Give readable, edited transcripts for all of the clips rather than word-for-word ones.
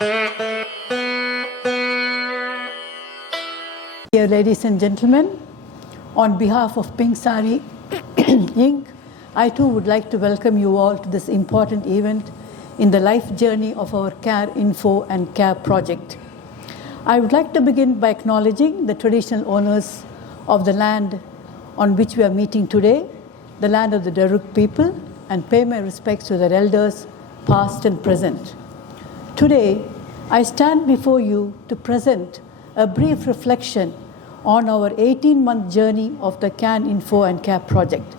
Dear ladies and gentlemen, on behalf of Pink Sari Inc., I too would like to welcome you all to this important event in the life journey of our CANINFO and CARE project. I would like to begin by acknowledging the traditional owners of the land on which we are meeting today, the land of the Darug people, and pay my respects to their elders, past and present. Today, I stand before you to present a brief reflection on our 18-month journey of the CANINFO and CARE project.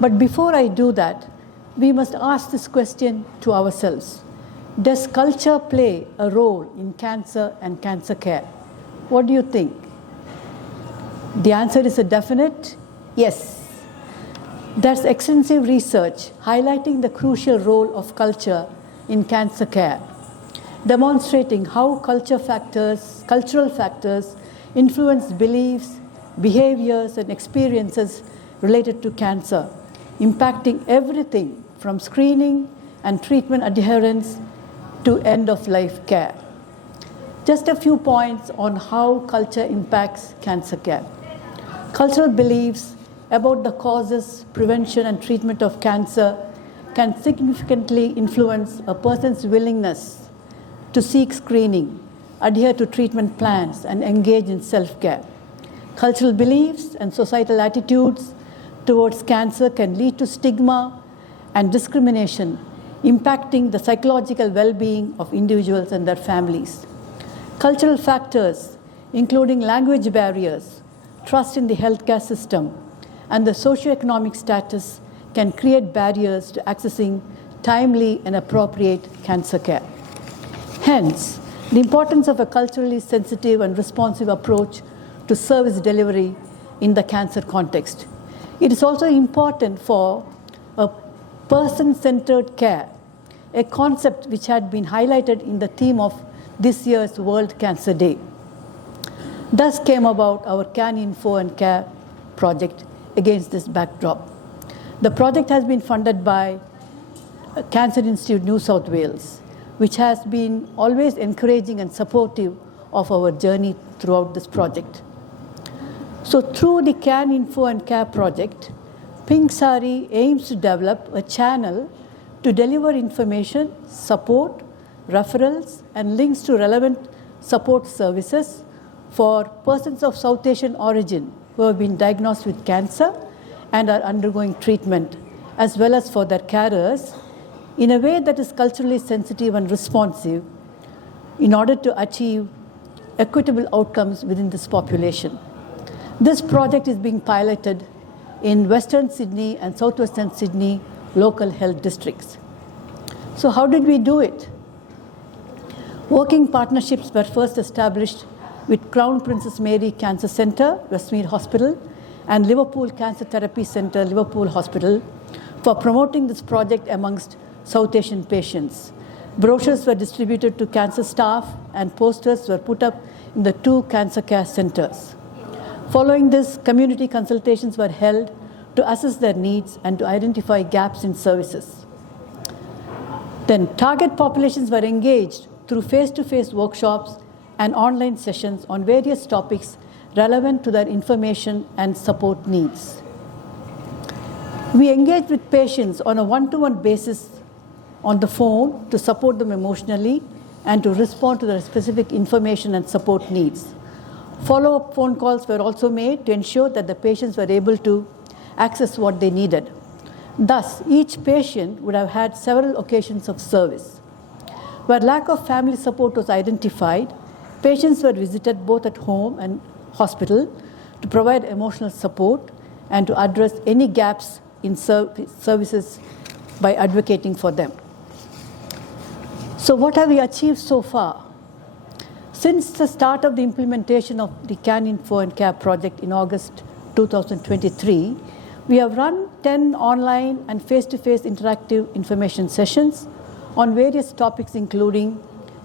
But before I do that, we must ask this question to ourselves. Does culture play a role in cancer and cancer care? What do you think? The answer is a definite yes. There's extensive research highlighting the crucial role of culture in cancer care, demonstrating how cultural factors influence beliefs, behaviors, and experiences related to cancer, impacting everything from screening and treatment adherence to end-of-life care. Just a few points on how culture impacts cancer care. Cultural beliefs about the causes, prevention, and treatment of cancer can significantly influence a person's willingness to seek screening, adhere to treatment plans, and engage in self-care. Cultural beliefs and societal attitudes towards cancer can lead to stigma and discrimination, impacting the psychological well-being of individuals and their families. Cultural factors, including language barriers, trust in the healthcare system, and the socioeconomic status, can create barriers to accessing timely and appropriate cancer care. Hence, the importance of a culturally sensitive and responsive approach to service delivery in the cancer context. It is also important for a person-centered care, a concept which had been highlighted in the theme of this year's World Cancer Day. Thus came about our CANINFO and CARE project against this backdrop. The project has been funded by Cancer Institute New South Wales, which has been always encouraging and supportive of our journey throughout this project. So through the CANINFO and CARE project, Pink Sari aims to develop a channel to deliver information, support, referrals, and links to relevant support services for persons of South Asian origin who have been diagnosed with cancer and are undergoing treatment, as well as for their carers, in a way that is culturally sensitive and responsive in order to achieve equitable outcomes within this population. This project is being piloted in Western Sydney and Southwestern Sydney local health districts. So how did we do it? Working partnerships were first established with Crown Princess Mary Cancer Centre, Westmead Hospital, and Liverpool Cancer Therapy Centre, Liverpool Hospital, for promoting this project amongst South Asian patients. Brochures were distributed to cancer staff and posters were put up in the 2 cancer care centres. Following this, community consultations were held to assess their needs and to identify gaps in services. Then target populations were engaged through face-to-face workshops and online sessions on various topics relevant to their information and support needs. We engaged with patients on a one-to-one basis on the phone to support them emotionally and to respond to their specific information and support needs. Follow-up phone calls were also made to ensure that the patients were able to access what they needed. Thus, each patient would have had several occasions of service. Where lack of family support was identified, patients were visited both at home and hospital to provide emotional support and to address any gaps in services by advocating for them. So what have we achieved so far? Since the start of the implementation of the CANINFO and CARE project in August 2023, we have run 10 online and face-to-face interactive information sessions on various topics including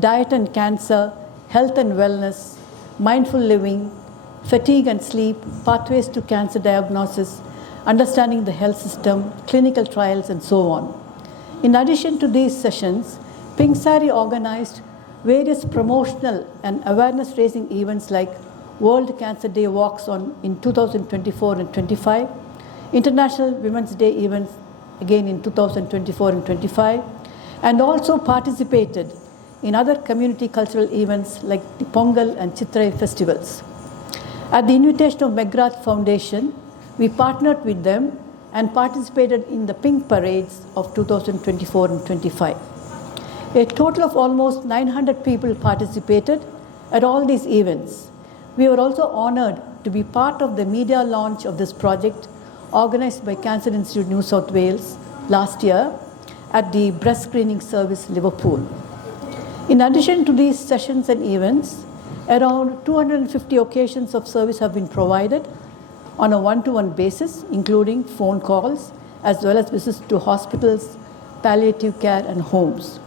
diet and cancer, health and wellness, mindful living, fatigue and sleep, pathways to cancer diagnosis, understanding the health system, clinical trials, and so on. In addition to these sessions, Pink Sari organized various promotional and awareness-raising events like World Cancer Day walks in 2024 and 25, International Women's Day events again in 2024 and 25, and also participated in other community cultural events like the Pongal and Chitrai festivals. At the invitation of Megrath Foundation, we partnered with them and participated in the Pink Parades of 2024 and 25. A total of almost 900 people participated at all these events. We were also honored to be part of the media launch of this project organized by Cancer Institute New South Wales last year at the Breast Screening Service, Liverpool. In addition to these sessions and events, around 250 occasions of service have been provided on a one-to-one basis, including phone calls, as well as visits to hospitals, palliative care, and homes.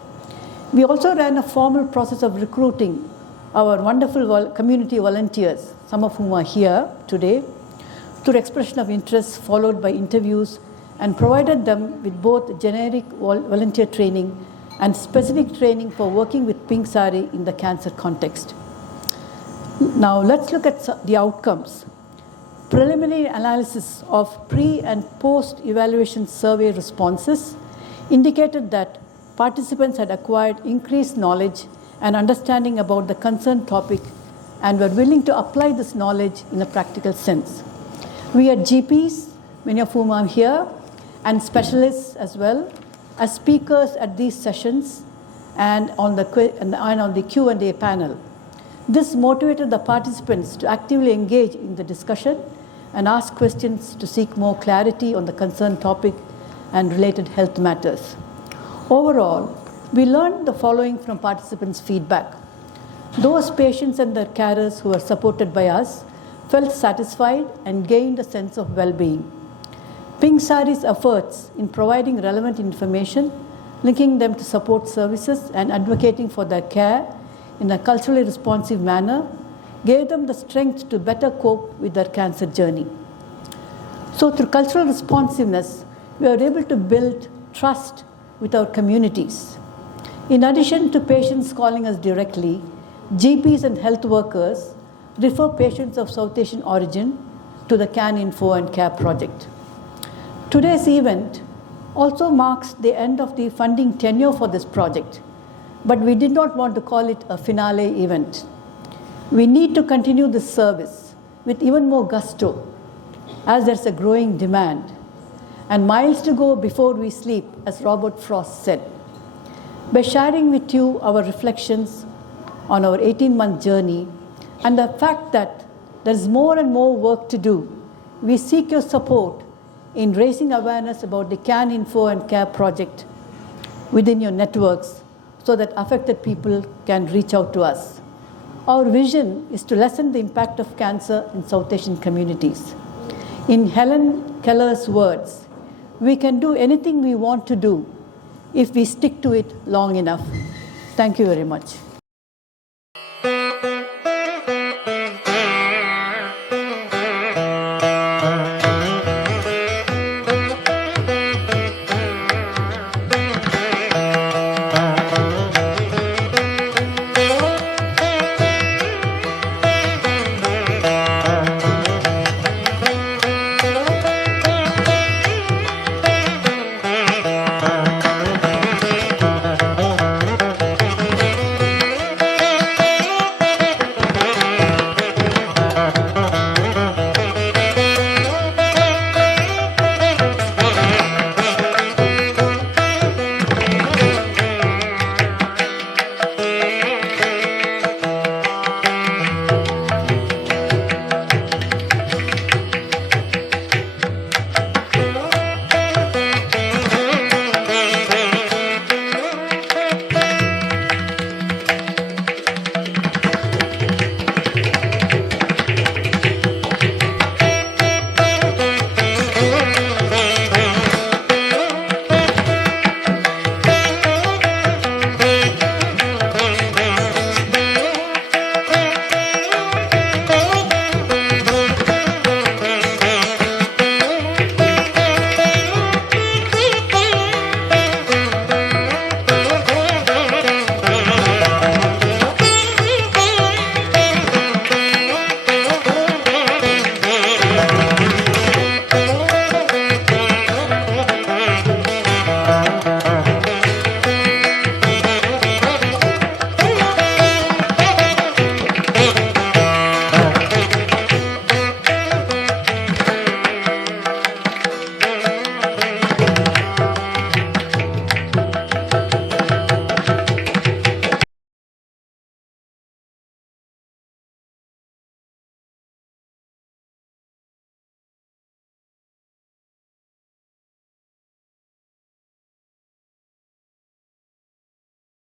We also ran a formal process of recruiting our wonderful community volunteers, some of whom are here today, through expression of interest followed by interviews, and provided them with both generic volunteer training and specific training for working with Pink Sari in the cancer context. Now let's look at the outcomes. Preliminary analysis of pre- and post-evaluation survey responses indicated that participants had acquired increased knowledge and understanding about the concerned topic and were willing to apply this knowledge in a practical sense. We had GPs, many of whom are here, and specialists as well, as speakers at these sessions and on the Q&A panel. This motivated the participants to actively engage in the discussion and ask questions to seek more clarity on the concerned topic and related health matters. Overall, we learned the following from participants' feedback. Those patients and their carers who were supported by us felt satisfied and gained a sense of well-being. Pink Sari's efforts in providing relevant information, linking them to support services, and advocating for their care in a culturally responsive manner gave them the strength to better cope with their cancer journey. So through cultural responsiveness, we are able to build trust with our communities. In addition to patients calling us directly, GPs and health workers refer patients of South Asian origin to the CANINFO and CARE project. Today's event also marks the end of the funding tenure for this project, but we did not want to call it a finale event. We need to continue this service with even more gusto, as there's a growing demand, and miles to go before we sleep, as Robert Frost said. By sharing with you our reflections on our 18-month journey and the fact that there's more and more work to do, we seek your support in raising awareness about the CANINFO and CARE project within your networks so that affected people can reach out to us. Our vision is to lessen the impact of cancer in South Asian communities. In Helen Keller's words, we can do anything we want to do if we stick to it long enough. Thank you very much.